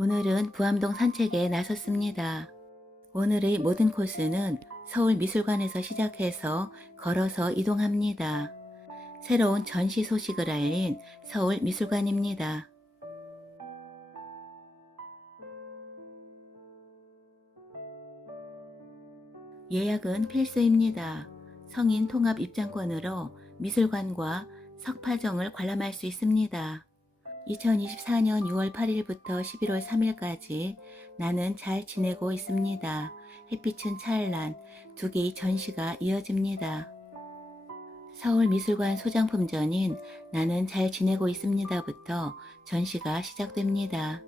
오늘은 부암동 산책에 나섰습니다. 오늘의 모든 코스는 서울미술관에서 시작해서 걸어서 이동합니다. 새로운 전시 소식을 알린 서울미술관입니다. 예약은 필수입니다. 성인 통합 입장권으로 미술관과 석파정을 관람할 수 있습니다. 2024년 6월 8일부터 11월 3일까지 나는 잘 지내고 있습니다. 햇빛은 찬란 두 개의 전시가 이어집니다. 서울미술관 소장품전인 나는 잘 지내고 있습니다부터 전시가 시작됩니다.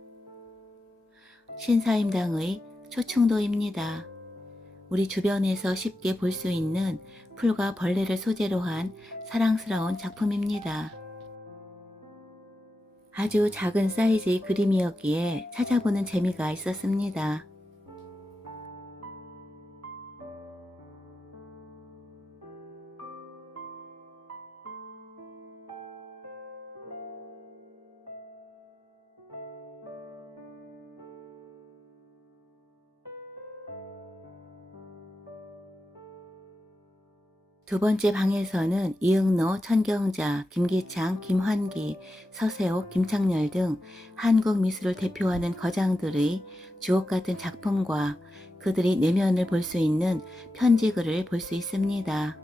신사임당의 초충도입니다. 우리 주변에서 쉽게 볼 수 있는 풀과 벌레를 소재로 한 사랑스러운 작품입니다. 아주 작은 사이즈의 그림이었기에 찾아보는 재미가 있었습니다. 두 번째 방에서는 이응노, 천경자, 김기창, 김환기, 서세호, 김창렬 등 한국 미술을 대표하는 거장들의 주옥같은 작품과 그들의 내면을 볼 수 있는 편지글을 볼 수 있습니다.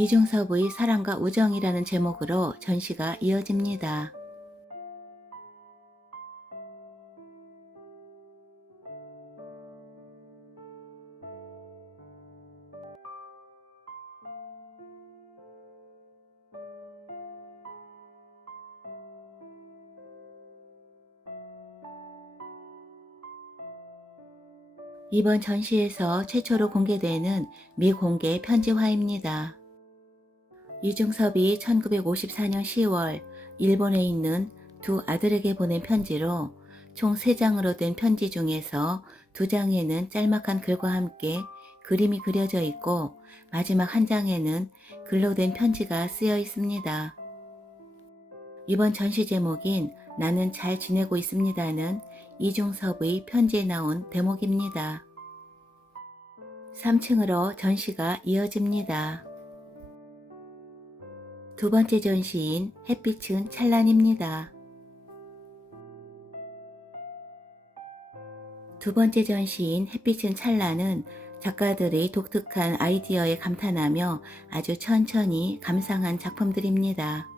이중섭의 사랑과 우정이라는 제목으로 전시가 이어집니다. 이번 전시에서 최초로 공개되는 미공개 편지화입니다. 이중섭이 1954년 10월 일본에 있는 두 아들에게 보낸 편지로 총 3장으로 된 편지 중에서 2장에는 짤막한 글과 함께 그림이 그려져 있고 마지막 한 장에는 글로 된 편지가 쓰여 있습니다. 이번 전시 제목인 나는 잘 지내고 있습니다는 이중섭의 편지에 나온 대목입니다. 3층으로 전시가 이어집니다. 두 번째 전시인 햇빛은 찬란입니다. 두 번째 전시인 햇빛은 찬란은 작가들의 독특한 아이디어에 감탄하며 아주 천천히 감상한 작품들입니다.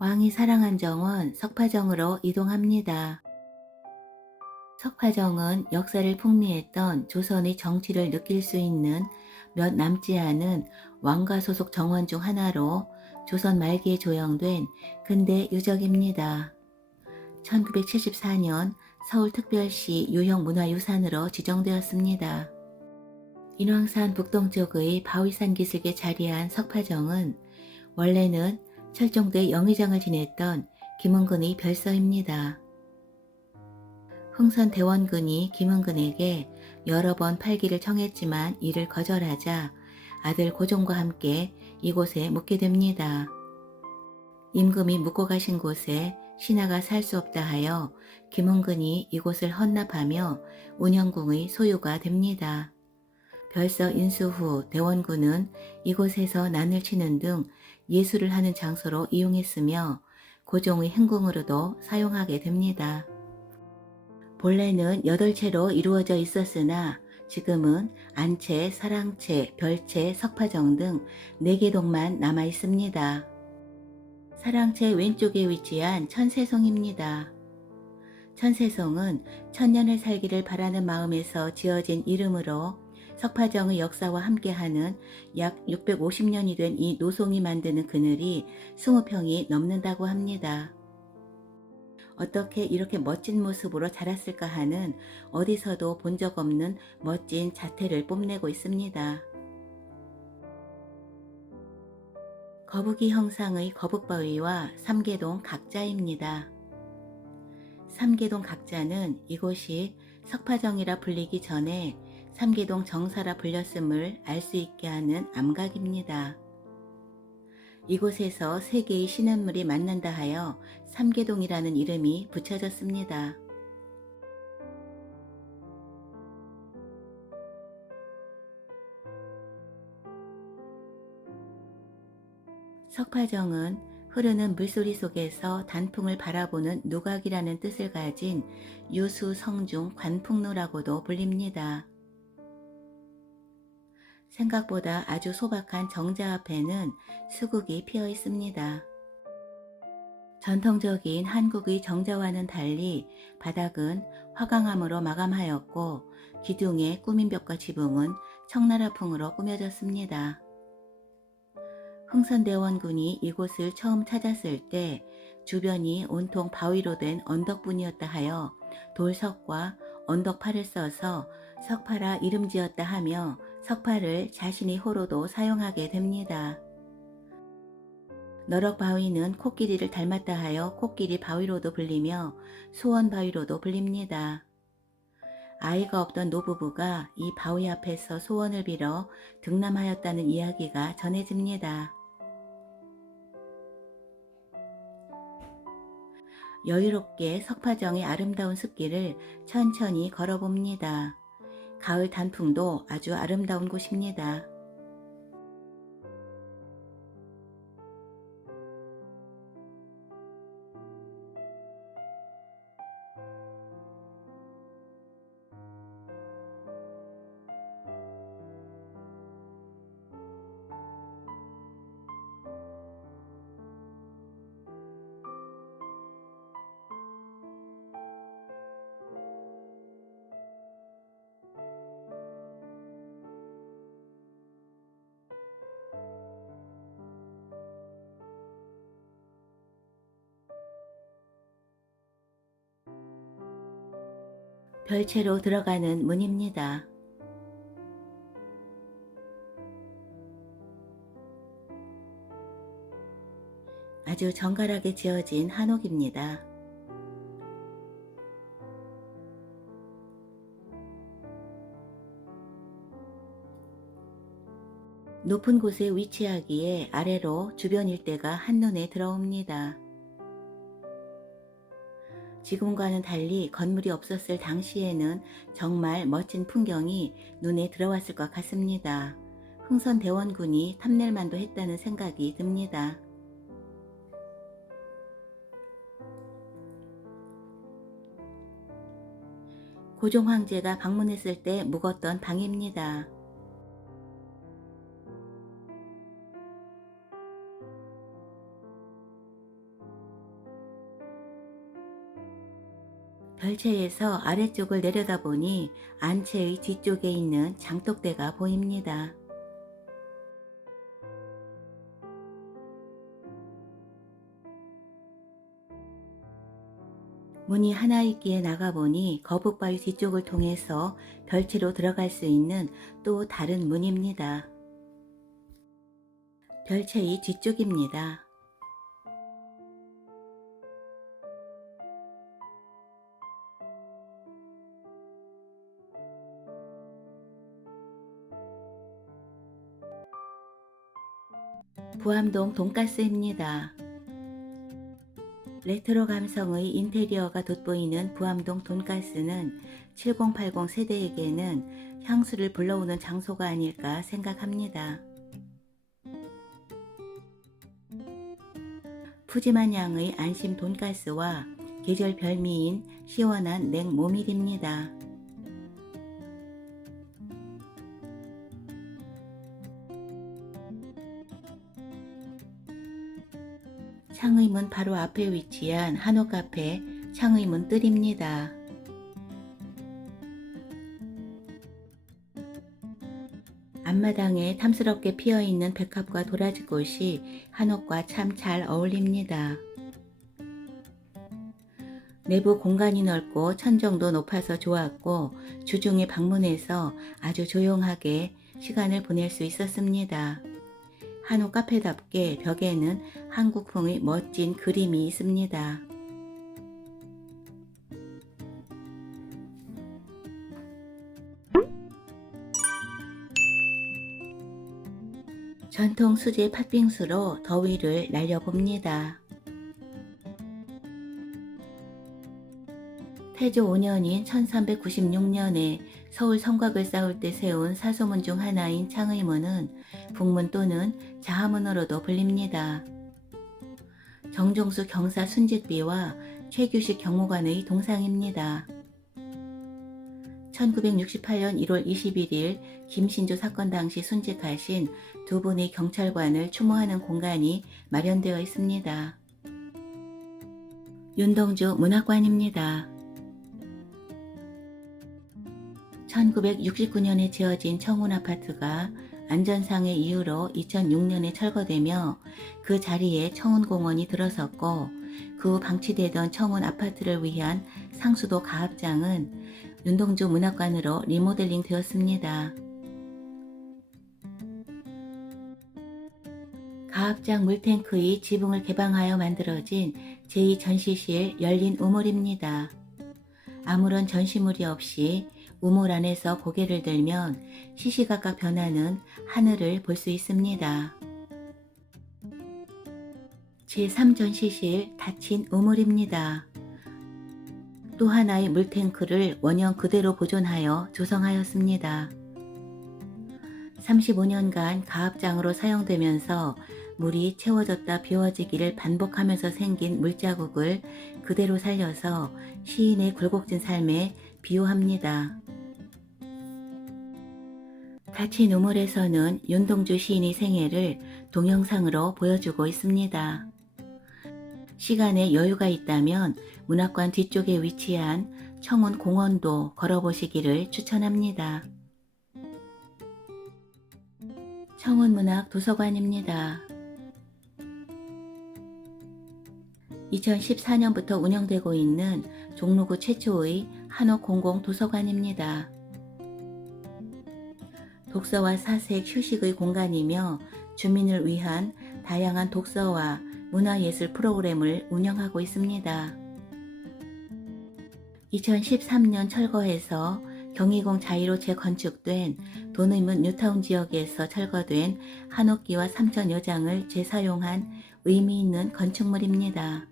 왕이 사랑한 정원 석파정으로 이동합니다. 석파정은 역사를 풍미했던 조선의 정치를 느낄 수 있는 몇 남지 않은 왕가 소속 정원 중 하나로 조선 말기에 조형된 근대 유적입니다. 1974년 서울특별시 유형문화유산으로 지정되었습니다. 인왕산 북동쪽의 바위산 기슭에 자리한 석파정은 원래는 철종대 영의정을 지냈던 김은근의 별서입니다. 흥선대원군이 김은근에게 여러 번 팔기를 청했지만 이를 거절하자 아들 고종과 함께 이곳에 묵게 됩니다. 임금이 묵고 가신 곳에 신하가 살 수 없다 하여 김은근이 이곳을 헌납하며 운영궁의 소유가 됩니다. 별서 인수 후 대원군은 이곳에서 난을 치는 등 예술을 하는 장소로 이용했으며 고종의 행궁으로도 사용하게 됩니다. 본래는 8채로 이루어져 있었으나 지금은 안채, 사랑채, 별채, 석파정 등 4개 동만 남아 있습니다. 사랑채 왼쪽에 위치한 천세송입니다. 천세송은 천년을 살기를 바라는 마음에서 지어진 이름으로 석파정의 역사와 함께하는 약 650년이 된 이 노송이 만드는 그늘이 20평이 넘는다고 합니다. 어떻게 이렇게 멋진 모습으로 자랐을까 하는 어디서도 본 적 없는 멋진 자태를 뽐내고 있습니다. 거북이 형상의 거북바위와 삼계동 각자입니다. 삼계동 각자는 이곳이 석파정이라 불리기 전에 삼계동 정사라 불렸음을 알 수 있게 하는 암각입니다. 이곳에서 세 개의 신은물이 만난다 하여 삼계동이라는 이름이 붙여졌습니다. 석파정은 흐르는 물소리 속에서 단풍을 바라보는 누각이라는 뜻을 가진 유수성중 관풍루라고도 불립니다. 생각보다 아주 소박한 정자 앞에는 수국이 피어 있습니다. 전통적인 한국의 정자와는 달리 바닥은 화강암으로 마감하였고 기둥의 꾸민벽과 지붕은 청나라풍으로 꾸며졌습니다. 흥선대원군이 이곳을 처음 찾았을 때 주변이 온통 바위로 된 언덕뿐이었다 하여 돌석과 언덕파를 써서 석파라 이름 지었다 하며 석파를 자신의 호로도 사용하게 됩니다. 너럭바위는 코끼리를 닮았다 하여 코끼리 바위로도 불리며 소원바위로도 불립니다. 아이가 없던 노부부가 이 바위 앞에서 소원을 빌어 등남하였다는 이야기가 전해집니다. 여유롭게 석파정의 아름다운 숲길을 천천히 걸어봅니다. 가을 단풍도 아주 아름다운 곳입니다. 별채로 들어가는 문입니다. 아주 정갈하게 지어진 한옥입니다. 높은 곳에 위치하기에 아래로 주변 일대가 한눈에 들어옵니다. 지금과는 달리 건물이 없었을 당시에는 정말 멋진 풍경이 눈에 들어왔을 것 같습니다. 흥선대원군이 탐낼 만도 했다는 생각이 듭니다. 고종 황제가 방문했을 때 묵었던 방입니다. 별채에서 아래쪽을 내려다보니 안채의 뒤쪽에 있는 장독대가 보입니다. 문이 하나 있기에 나가보니 거북바위 뒤쪽을 통해서 별채로 들어갈 수 있는 또 다른 문입니다. 별채의 뒤쪽입니다. 부암동 돈가스입니다. 레트로 감성의 인테리어가 돋보이는 부암동 돈가스는 7080 세대에게는 향수를 불러오는 장소가 아닐까 생각합니다. 푸짐한 양의 안심 돈가스와 계절 별미인 시원한 냉모밀입니다. 창의문 바로 앞에 위치한 한옥카페 창의문 뜰입니다. 앞마당에 탐스럽게 피어있는 백합과 도라지꽃이 한옥과 참 잘 어울립니다. 내부 공간이 넓고 천정도 높아서 좋았고 주중에 방문해서 아주 조용하게 시간을 보낼 수 있었습니다. 한옥 카페답게 벽에는 한국풍의 멋진 그림이 있습니다. 전통 수제 팥빙수로 더위를 날려봅니다. 태조 5년인 1396년에 서울 성곽을 쌓을 때 세운 사소문 중 하나인 창의문은 북문 또는 자하문으로도 불립니다. 정종수 경사 순직비와 최규식 경무관의 동상입니다. 1968년 1월 21일 김신조 사건 당시 순직하신 두 분의 경찰관을 추모하는 공간이 마련되어 있습니다. 윤동주 문학관입니다. 1969년에 지어진 청운아파트가 안전상의 이유로 2006년에 철거되며 그 자리에 청운공원이 들어섰고 그 후 방치되던 청운아파트를 위한 상수도 가합장은 윤동주 문학관으로 리모델링 되었습니다. 가합장 물탱크의 지붕을 개방하여 만들어진 제2전시실 열린 우물입니다. 아무런 전시물이 없이 우물 안에서 고개를 들면 시시각각 변하는 하늘을 볼 수 있습니다. 제3전시실 닫힌 우물입니다. 또 하나의 물탱크를 원형 그대로 보존하여 조성하였습니다. 35년간 가합장으로 사용되면서 물이 채워졌다 비워지기를 반복하면서 생긴 물자국을 그대로 살려서 시인의 굴곡진 삶에 비유합니다. 닫힌 우물에서는 윤동주 시인의 생애를 동영상으로 보여주고 있습니다. 시간에 여유가 있다면 문학관 뒤쪽에 위치한 청운공원도 걸어보시기를 추천합니다. 청운문학도서관입니다. 2014년부터 운영되고 있는 종로구 최초의 한옥공공도서관입니다. 독서와 사색, 휴식의 공간이며 주민을 위한 다양한 독서와 문화예술 프로그램을 운영하고 있습니다. 2013년 철거해서 경희궁 자의로 재건축된 돈의문 뉴타운 지역에서 철거된 한옥기와 삼천여장을 재사용한 의미 있는 건축물입니다.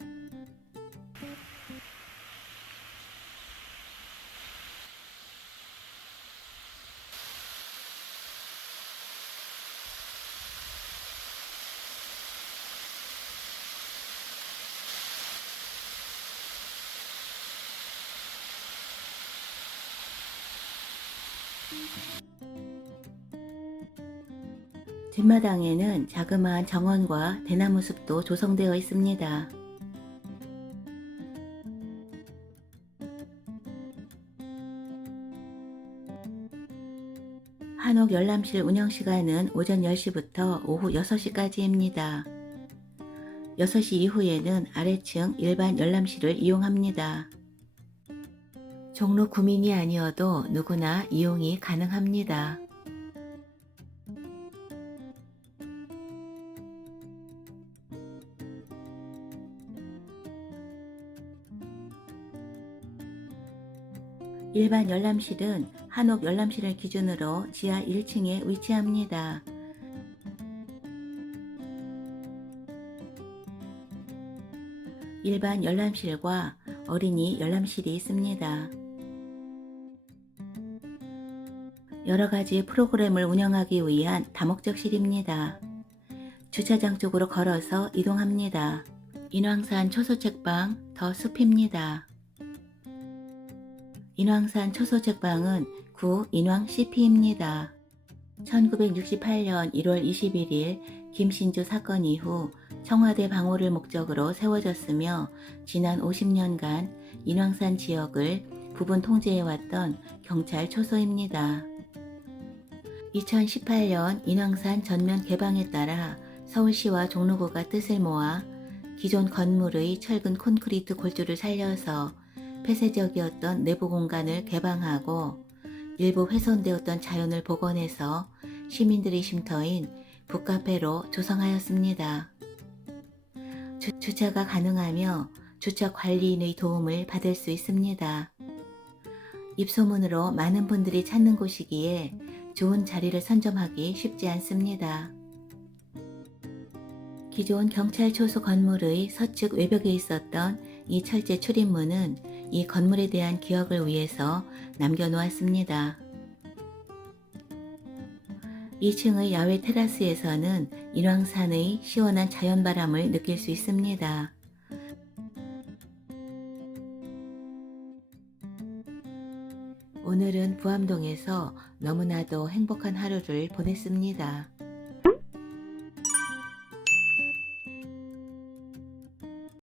뒷마당에는 자그마한 정원과 대나무 숲도 조성되어 있습니다. 한옥 열람실 운영시간은 오전 10시부터 오후 6시까지입니다. 6시 이후에는 아래층 일반 열람실을 이용합니다. 종로 구민이 아니어도 누구나 이용이 가능합니다. 일반 열람실은 한옥 열람실을 기준으로 지하 1층에 위치합니다. 일반 열람실과 어린이 열람실이 있습니다. 여러 가지 프로그램을 운영하기 위한 다목적실입니다. 주차장 쪽으로 걸어서 이동합니다. 인왕산 초소책방 더 숲입니다. 인왕산 초소책방은 구 인왕 CP입니다. 1968년 1월 21일 김신주 사건 이후 청와대 방호를 목적으로 세워졌으며 지난 50년간 인왕산 지역을 부분 통제해왔던 경찰 초소입니다. 2018년 인왕산 전면 개방에 따라 서울시와 종로구가 뜻을 모아 기존 건물의 철근 콘크리트 골조를 살려서 폐쇄적이었던 내부 공간을 개방하고 일부 훼손되었던 자연을 복원해서 시민들의 쉼터인 북카페로 조성하였습니다. 주차가 가능하며 주차 관리인의 도움을 받을 수 있습니다. 입소문으로 많은 분들이 찾는 곳이기에 좋은 자리를 선점하기 쉽지 않습니다. 기존 경찰 초소 건물의 서측 외벽에 있었던 이 철제 출입문은 이 건물에 대한 기억을 위해서 남겨놓았습니다. 2층의 야외 테라스에서는 인왕산의 시원한 자연바람을 느낄 수 있습니다. 오늘은 부암동에서 너무나도 행복한 하루를 보냈습니다.